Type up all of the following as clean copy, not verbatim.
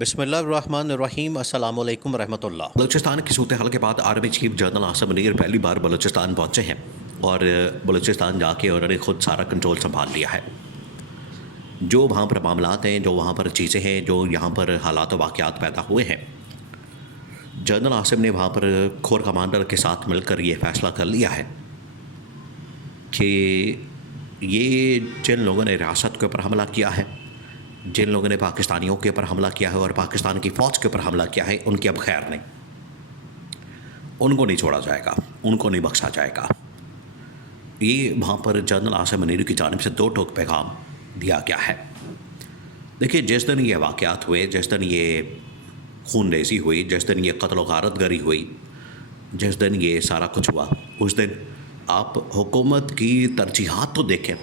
بسم اللہ الرحمن الرحیم۔ السلام علیکم ورحمۃ اللہ۔ بلوچستان کی صورتحال کے بعد army chief general Asim Munir پہلی بار بلوچستان پہنچے ہیں اور بلوچستان جا کے انہوں نے خود سارا کنٹرول سنبھال لیا ہے۔ جو وہاں پر معاملات ہیں، جو وہاں پر چیزیں ہیں، جو یہاں پر حالات و واقعات پیدا ہوئے ہیں، جنرل عاصم نے وہاں پر کور کمانڈر کے ساتھ مل کر یہ فیصلہ کر لیا ہے کہ یہ جن لوگوں نے ریاست کے اوپر حملہ کیا ہے، جن لوگوں نے پاکستانیوں کے اوپر حملہ کیا ہے اور پاکستان کی فوج کے اوپر حملہ کیا ہے، ان کی اب خیر نہیں، ان کو نہیں چھوڑا جائے گا، ان کو نہیں بخشا جائے گا۔ یہ وہاں پر جنرل عاصم منیر کی جانب سے دو ٹوک پیغام دیا گیا ہے۔ دیکھیے، جس دن یہ واقعات ہوئے، جس دن یہ خون ریزی ہوئی، جس دن یہ قتل و غارت گری ہوئی، جس دن یہ سارا کچھ ہوا، اس دن آپ حکومت کی ترجیحات تو دیکھیں،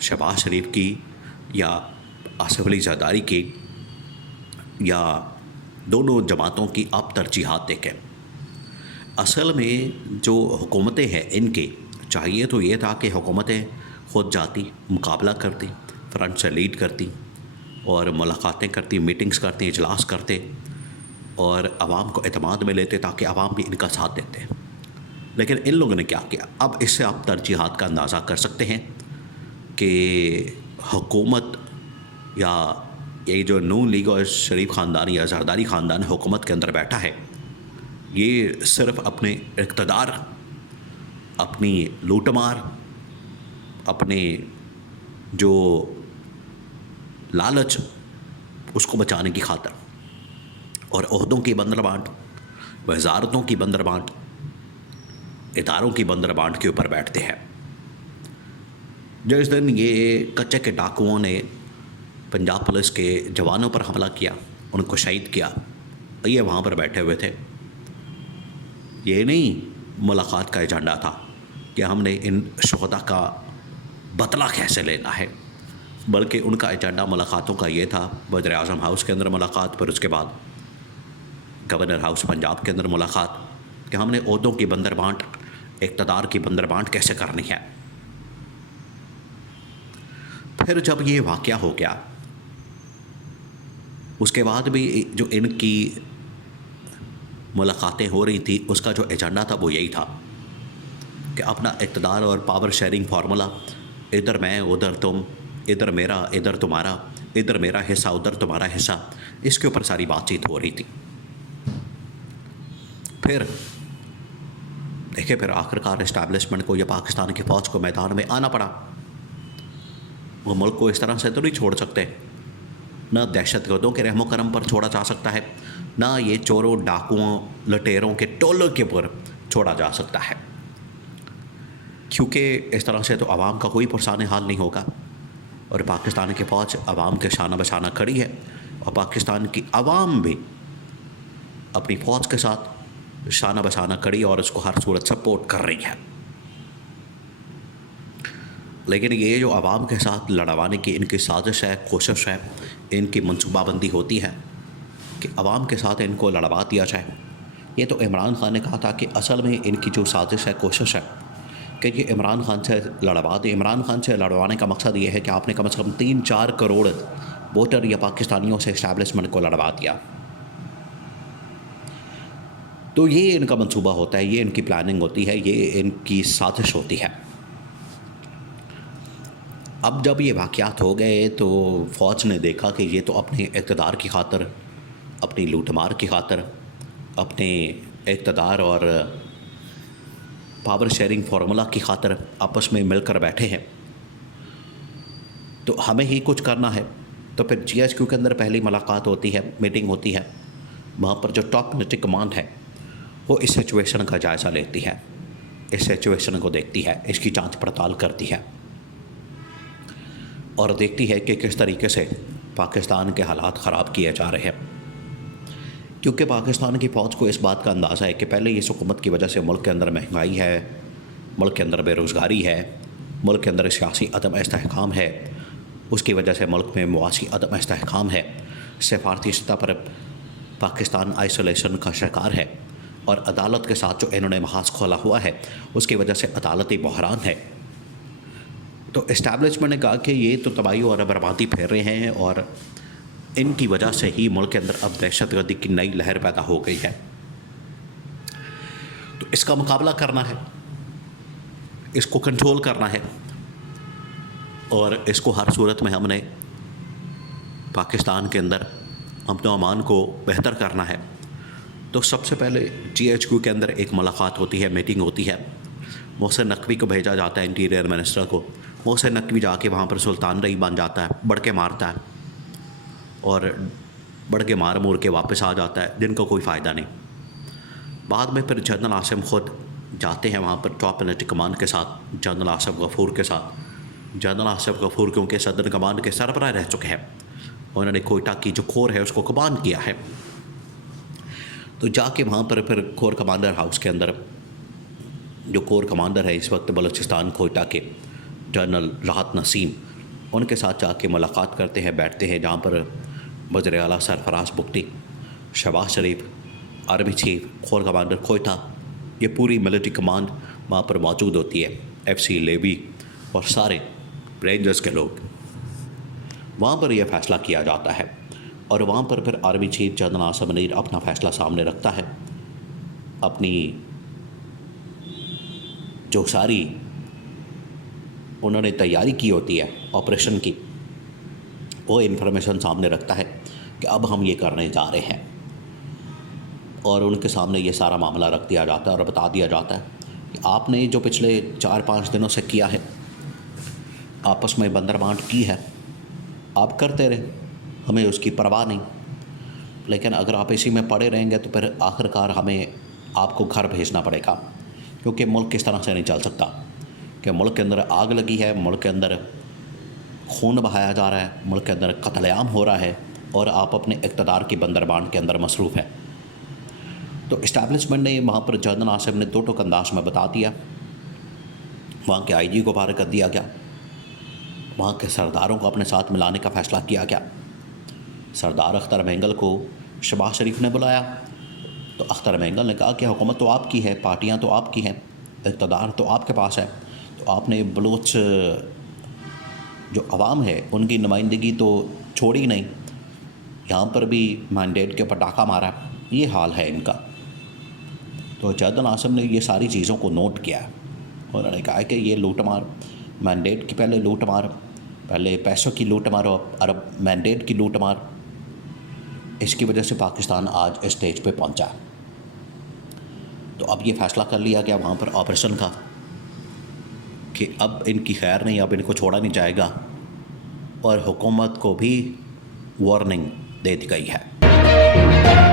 شہباز شریف کی یا آصف علی زرداری کی یا دونوں جماعتوں کی آپ ترجیحات دیکھیں۔ اصل میں جو حکومتیں ہیں، ان کے چاہیے تو یہ تھا کہ حکومتیں خود جاتی، مقابلہ کرتی، فرنٹ سے لیڈ کرتی اور ملاقاتیں کرتی، میٹنگز کرتی، اجلاس کرتے اور عوام کو اعتماد میں لیتے تاکہ عوام بھی ان کا ساتھ دیتے۔ لیکن ان لوگوں نے کیا کیا؟ اب اس سے آپ ترجیحات کا اندازہ کر سکتے ہیں کہ حکومت یا یہ جو نون لیگ اور شریف خاندان یا زرداری خاندان حکومت کے اندر بیٹھا ہے، یہ صرف اپنے اقتدار، اپنی لوٹ مار، اپنے جو لالچ، اس کو بچانے کی خاطر اور عہدوں کی بندر بانٹ، وزارتوں کی بندر بانٹ، اداروں کی بندر بانٹ کے اوپر بیٹھتے ہیں۔ جس دن یہ کچے کے ڈاکوؤں نے پنجاب پولیس کے جوانوں پر حملہ کیا، ان کو شہید کیا، یہ وہاں پر بیٹھے ہوئے تھے۔ یہ نہیں ملاقات کا ایجنڈا تھا کہ ہم نے ان شہداء کا بدلہ کیسے لینا ہے، بلکہ ان کا ایجنڈا ملاقاتوں کا یہ تھا، وزیر اعظم ہاؤس کے اندر ملاقات، پھر اس کے بعد گورنر ہاؤس پنجاب کے اندر ملاقات، کہ ہم نے عہدوں کی بندر بانٹ، اقتدار کی بندر بانٹ کیسے کرنی ہے۔ پھر جب یہ واقعہ ہو گیا، اس کے بعد بھی جو ان کی ملاقاتیں ہو رہی تھی، اس کا جو ایجنڈا تھا وہ یہی تھا کہ اپنا اقتدار اور پاور شیئرنگ فارمولا، ادھر میں ادھر تم، ادھر میرا ادھر تمہارا، ادھر میرا حصہ ادھر تمہارا حصہ، اس کے اوپر ساری بات چیت ہو رہی تھی۔ پھر دیکھیں، پھر آخرکار اسٹیبلشمنٹ کو یا پاکستان کی فوج کو میدان میں آنا پڑا۔ وہ ملک کو اس طرح سے تو نہیں چھوڑ سکتے، نہ دہشت گردوں کے رحم و کرم پر چھوڑا جا سکتا ہے، نہ یہ چوروں، ڈاکوؤں، لٹیروں کے ٹولوں کے اوپر چھوڑا جا سکتا ہے، کیونکہ اس طرح سے تو عوام کا کوئی پرسان حال نہیں ہوگا۔ اور پاکستان کی فوج عوام کے شانہ بشانہ کھڑی ہے، اور پاکستان کی عوام بھی اپنی فوج کے ساتھ شانہ بشانہ کھڑی اور اس کو ہر صورت سپورٹ کر رہی ہے۔ لیکن یہ جو عوام کے ساتھ لڑوانے کی ان کی سازش ہے، کوشش ہے، ان کی منصوبہ بندی ہوتی ہے کہ عوام کے ساتھ ان کو لڑوا دیا جائے، یہ تو عمران خان نے کہا تھا کہ اصل میں ان کی جو سازش ہے، کوشش ہے کہ یہ عمران خان سے لڑوا دیں۔ عمران خان سے لڑوانے کا مقصد یہ ہے کہ آپ نے کم از کم 3-4 کروڑ ووٹر یا پاکستانیوں سے اسٹیبلشمنٹ کو لڑوا دیا۔ تو یہ ان کا منصوبہ ہوتا ہے، یہ ان کی پلاننگ ہوتی ہے، یہ ان کی سازش ہوتی ہے۔ اب جب یہ واقعات ہو گئے تو فوج نے دیکھا کہ یہ تو اپنے اقتدار کی خاطر، اپنی لوٹ مار کی خاطر، اپنے اقتدار اور پاور شیئرنگ فارمولا کی خاطر آپس میں مل کر بیٹھے ہیں، تو ہمیں ہی کچھ کرنا ہے۔ تو پھر جی ایچ کیو کے اندر پہلی ملاقات ہوتی ہے، میٹنگ ہوتی ہے، وہاں پر جو ٹاپ ملٹری کمانڈ ہے وہ اس سچویشن کا جائزہ لیتی ہے، اس سچویشن کو دیکھتی ہے، اس کی جانچ پڑتال کرتی ہے اور دیکھتی ہے کہ کس طریقے سے پاکستان کے حالات خراب کیے جا رہے ہیں۔ کیونکہ پاکستان کی فوج کو اس بات کا اندازہ ہے کہ پہلے اس حکومت کی وجہ سے ملک کے اندر مہنگائی ہے، ملک کے اندر بے روزگاری ہے، ملک کے اندر سیاسی عدم استحکام ہے، اس کی وجہ سے ملک میں معاشی عدم استحکام ہے، سفارتی سطح پر پاکستان آئسولیشن کا شکار ہے، اور عدالت کے ساتھ جو انہوں نے محاذ کھولا ہوا ہے، اس کی وجہ سے عدالتی بحران ہے۔ تو اسٹیبلشمنٹ نے کہا کہ یہ تو تباہی اور بربادی پھیر رہے ہیں اور ان کی وجہ سے ہی ملک کے اندر اب دہشت گردی کی نئی لہر پیدا ہو گئی ہے. تو اس کا مقابلہ کرنا ہے، اس کو کنٹرول کرنا ہے، اور اس کو ہر صورت میں ہم نے پاکستان کے اندر امن و امان کو بہتر کرنا ہے. تو سب سے پہلے GHQ کے اندر ایک ملاقات ہوتی ہے، میٹنگ ہوتی ہے. محسن نقوی کو بھیجا جاتا ہے انٹیریئر منسٹر کو. محسن نقوی جا کے وہاں پر سلطان رئی بن جاتا ہے، بڑھ کے مارتا ہے اور بڑھ کے مار مور کے واپس آ جاتا ہے، جن کو کوئی فائدہ نہیں. بعد میں پھر جنرل عاصم خود جاتے ہیں وہاں پر ٹاپ ملٹری کمانڈ کے ساتھ، جنرل آصف غفور کے ساتھ. جنرل آصف غفور کیونکہ صدر کمانڈ کے سربراہ رہ چکے ہیں، انہوں نے کوئٹہ کی جو کور ہے اس کو کمان کیا ہے. تو جا کے وہاں پر پھر کور کمانڈر ہاؤس کے اندر جو کور کمانڈر ہے اس وقت بلوچستان کوئٹہ کے، جنرل راحت نسیم، ان کے ساتھ جا کے ملاقات کرتے ہیں، بیٹھتے ہیں، جہاں پر وزیر اعلیٰ Sarfaraz Bugti, Shahbaz Sharif, army chief, corps commander Quetta, یہ پوری ملٹری کمانڈ وہاں پر موجود ہوتی ہے. FC لیوی اور سارے رینجرز کے لوگ، وہاں پر یہ فیصلہ کیا جاتا ہے. اور وہاں پر پھر army chief general Asim Munir اپنا فیصلہ سامنے رکھتا ہے. اپنی جو ساری انہوں نے تیاری کی ہوتی ہے آپریشن کی، وہ انفارمیشن سامنے رکھتا ہے کہ اب ہم یہ کرنے جا رہے ہیں. اور ان کے سامنے یہ سارا معاملہ رکھ دیا جاتا ہے اور بتا دیا جاتا ہے کہ آپ نے جو پچھلے 4-5 دنوں سے کیا ہے، آپس میں بندر بانٹ کی ہے، آپ کرتے رہے، ہمیں اس کی پرواہ نہیں. لیکن اگر آپ اسی میں پڑے رہیں گے تو پھر آخر کار ہمیں آپ کو گھر بھیجنا پڑے گا، کیونکہ ملک کس طرح سے نہیں چل سکتا کہ ملک کے اندر آگ لگی ہے، ملک کے اندر خون بہایا جا رہا ہے، ملک کے اندر قتل عام ہو رہا ہے، اور آپ اپنے اقتدار کی بندر بانٹ کے اندر مصروف ہیں. تو اسٹیبلشمنٹ نے وہاں پر جنرل عاصم نے 2 ٹوک انداز میں بتا دیا. وہاں کے IG کو فارغ کر دیا گیا، وہاں کے سرداروں کو اپنے ساتھ ملانے کا فیصلہ کیا گیا. سردار اختر مینگل کو شہباز شریف نے بلایا، تو اختر مینگل نے کہا کہ حکومت تو آپ کی ہے، پارٹیاں تو آپ کی ہیں، اقتدار تو آپ کے پاس ہے، تو آپ نے بلوچ جو عوام ہے ان کی نمائندگی تو چھوڑی نہیں، یہاں پر بھی مینڈیٹ کے اوپر ڈاکہ مارا. یہ حال ہے ان کا. تو جنرل عاصم نے یہ ساری چیزوں کو نوٹ کیا. انہوں نے کہا کہ یہ لوٹ مار، مینڈیٹ کی پہلے لوٹ مار، پہلے پیسوں کی لوٹ مار اور اب مینڈیٹ کی لوٹ مار، اس کی وجہ سے پاکستان آج اس اسٹیج پہ پہنچا. تو اب یہ فیصلہ کر لیا گیا وہاں پر آپریشن کا کہ اب ان کی خیر نہیں، اب ان کو چھوڑا نہیں جائے گا، اور حکومت کو بھی وارننگ دے دی گئی ہے.